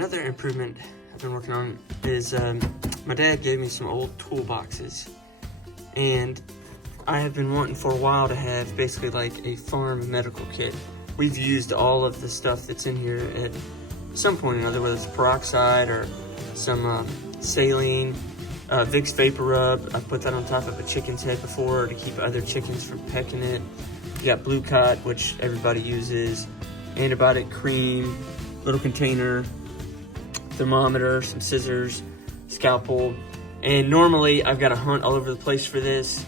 another improvement I've been working on is my dad gave me some old toolboxes, and I have been wanting for a while to have basically like a farm medical kit. We've used all of the stuff that's in here at some point or another, whether it's peroxide or some saline, Vicks Vapor Rub. I've put that on top of a chicken's head before to keep other chickens from pecking it. You got Blue Cot, which everybody uses, antibiotic cream, little container, thermometer, some scissors, scalpel. And normally I've got to hunt all over the place for this.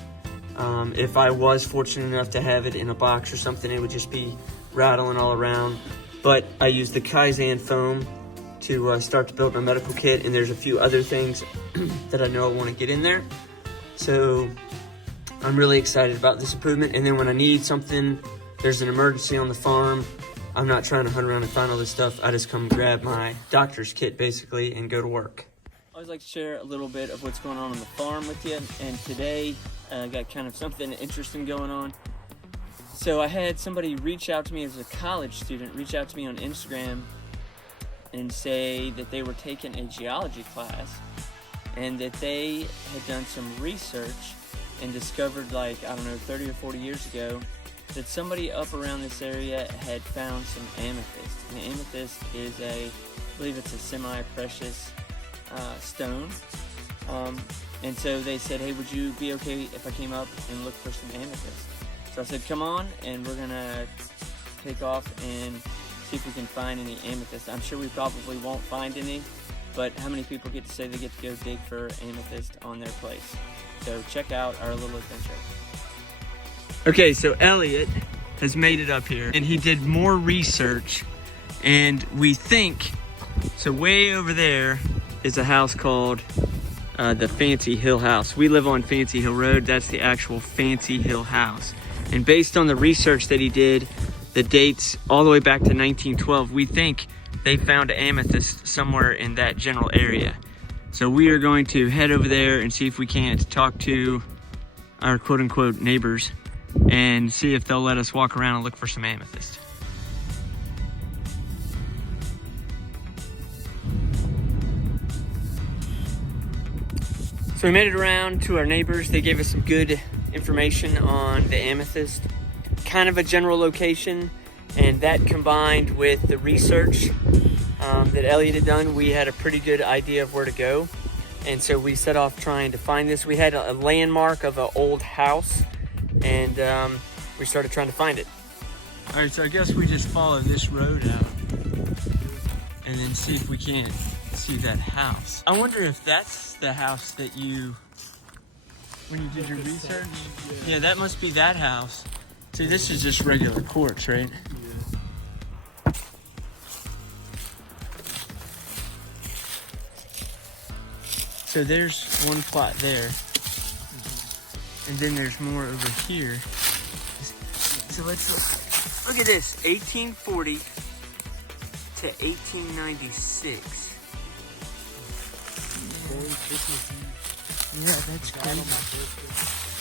If I was fortunate enough to have it in a box or something, it would just be rattling all around. But I used the Kaizen foam to start to build my medical kit, and there's a few other things that I know I want to get in there. So I'm really excited about this improvement. And then when I need something, there's an emergency on the farm, I'm not trying to hunt around and find all this stuff. I just come grab my doctor's kit basically and go to work. I always like to share a little bit of what's going on the farm with you, and today I got kind of something interesting going on. So I had somebody reach out to me as a college student, reach out to me on Instagram and say that they were taking a geology class and that they had done some research and discovered, like, I don't know, 30 or 40 years ago, that somebody up around this area had found some amethyst. And amethyst is I believe it's a semi-precious stone. And so they said, hey, would you be okay if I came up and looked for some amethyst? So I said, come on, and we're gonna take off and see if we can find any amethyst. I'm sure we probably won't find any, but how many people get to say they get to go dig for amethyst on their place? So check out our little adventure. Okay, so Elliot has made it up here, and he did more research, and we think, so way over there is a house called the Fancy Hill House. We live on Fancy Hill Road. That's the actual Fancy Hill House. And based on the research that he did, the dates all the way back to 1912, we think they found amethyst somewhere in that general area. So we are going to head over there and see if we can't talk to our quote-unquote neighbors and see if they'll let us walk around and look for some amethyst. So we made it around to our neighbors. They gave us some good information on the amethyst, kind of a general location, and that combined with the research that Elliot had done, we had a pretty good idea of where to go. And so we set off trying to find this. We had a landmark of an old house, and we started trying to find it. All right, so I guess we just follow this road out and then see if we can't see that house. I wonder if that's the house that you, when you did your research? Yeah, that must be that house. See, this is just regular quartz, right? Yeah. So there's one plot there. And then there's more over here. So let's look at this, 1840 to 1896. Yeah, that's crazy.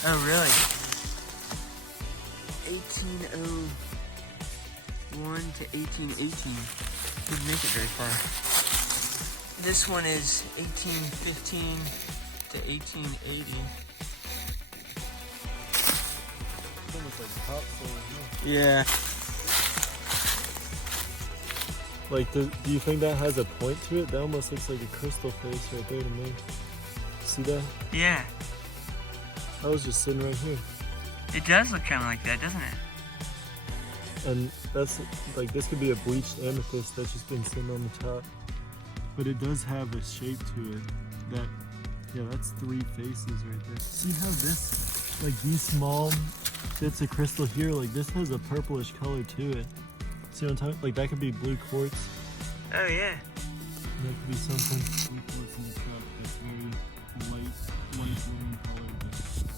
Oh, really? 1801 to 1818. Didn't make it very far. This one is 1815 to 1880. Yeah. Like, do you think that has a point to it? That almost looks like a crystal face right there to me. See that? Yeah. I was just sitting right here. It does look kind of like that, doesn't it? And that's, like, this could be a bleached amethyst that's just been sitting on the top. But it does have a shape to it. That, yeah, that's three faces right there. See how this, like, these small bits of crystal here, like, this has a purplish color to it. See what I'm talking? Like, that could be blue quartz. Oh, yeah. That could be something. Blue quartz in the truck that's very light green color, but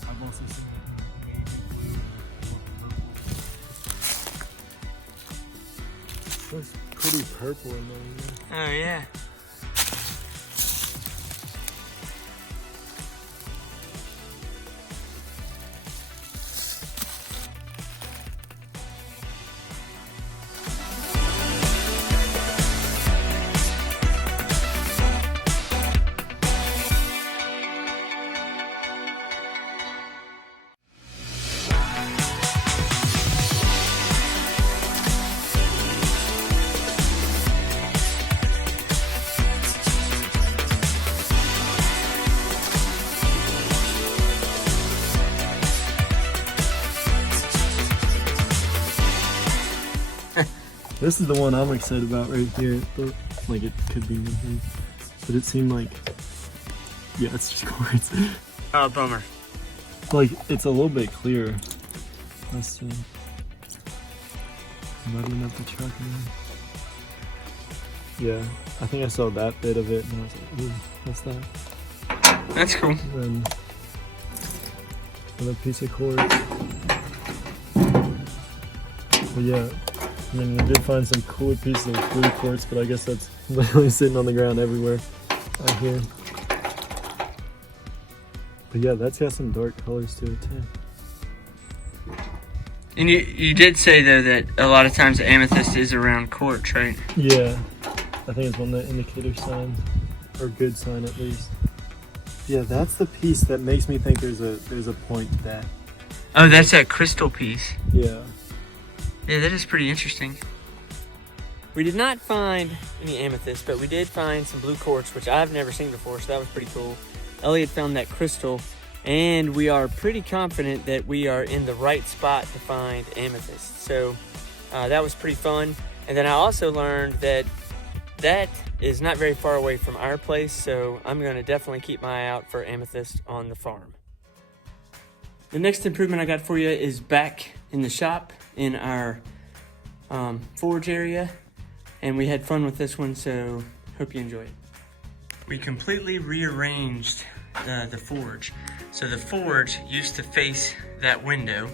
I've also seen it navy blue or purple. That's pretty purple in there, yeah. Oh, yeah. This is the one I'm excited about right here. Like, it could be nothing, but it seemed like, yeah, it's just quartz. Oh, bummer. Like, it's a little bit clearer. Let's see. Mudding up the truck again. Yeah, I think I saw that bit of it and I was like, ooh, what's that? That's cool. And then another piece of quartz. But yeah, I mean, we did find some cooler pieces of blue quartz, but I guess that's literally sitting on the ground everywhere out here. But yeah, that's got some dark colors to it too. And you did say, though, that a lot of times the amethyst is around quartz, right? Yeah, I think it's one of the indicator signs, or good sign at least. Yeah, that's the piece that makes me think there's a point to that. Oh, that's that crystal piece. Yeah. Yeah, that is pretty interesting. We did not find any amethyst, but we did find some blue quartz, which I've never seen before, so that was pretty cool. Elliot found that crystal, and we are pretty confident that we are in the right spot to find amethyst. So that was pretty fun. And then I also learned that that is not very far away from our place, so I'm going to definitely keep my eye out for amethyst on the farm. The next improvement I got for you is back in the shop in our forge area, and we had fun with this one, so hope you enjoy it. We completely rearranged the forge. So the forge used to face that window,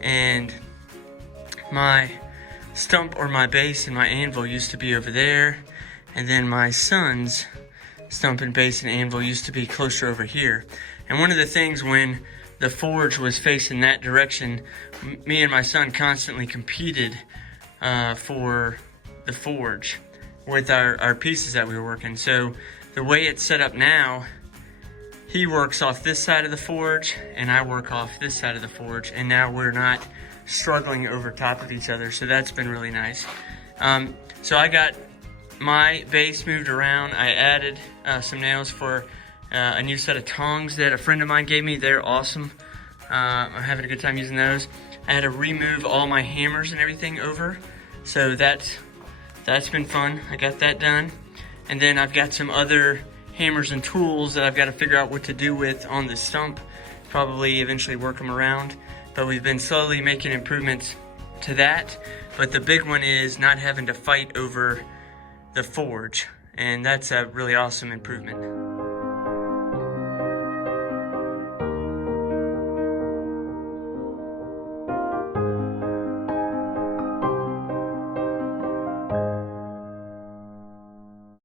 and my stump or my base and my anvil used to be over there, and then my son's stump and base and anvil used to be closer over here. And one of the things when the forge was facing that direction, me and my son constantly competed for the forge with our pieces that we were working. So the way it's set up now, he works off this side of the forge and I work off this side of the forge, and now we're not struggling over top of each other, so that's been really nice. So I got my base moved around. I added some nails for a new set of tongs that a friend of mine gave me. They're awesome. I'm having a good time using those. I had to remove all my hammers and everything over, so that's been fun. I got that done. And then I've got some other hammers and tools that I've got to figure out what to do with on the stump. Probably eventually work them around. But we've been slowly making improvements to that. But the big one is not having to fight over the forge. And that's a really awesome improvement.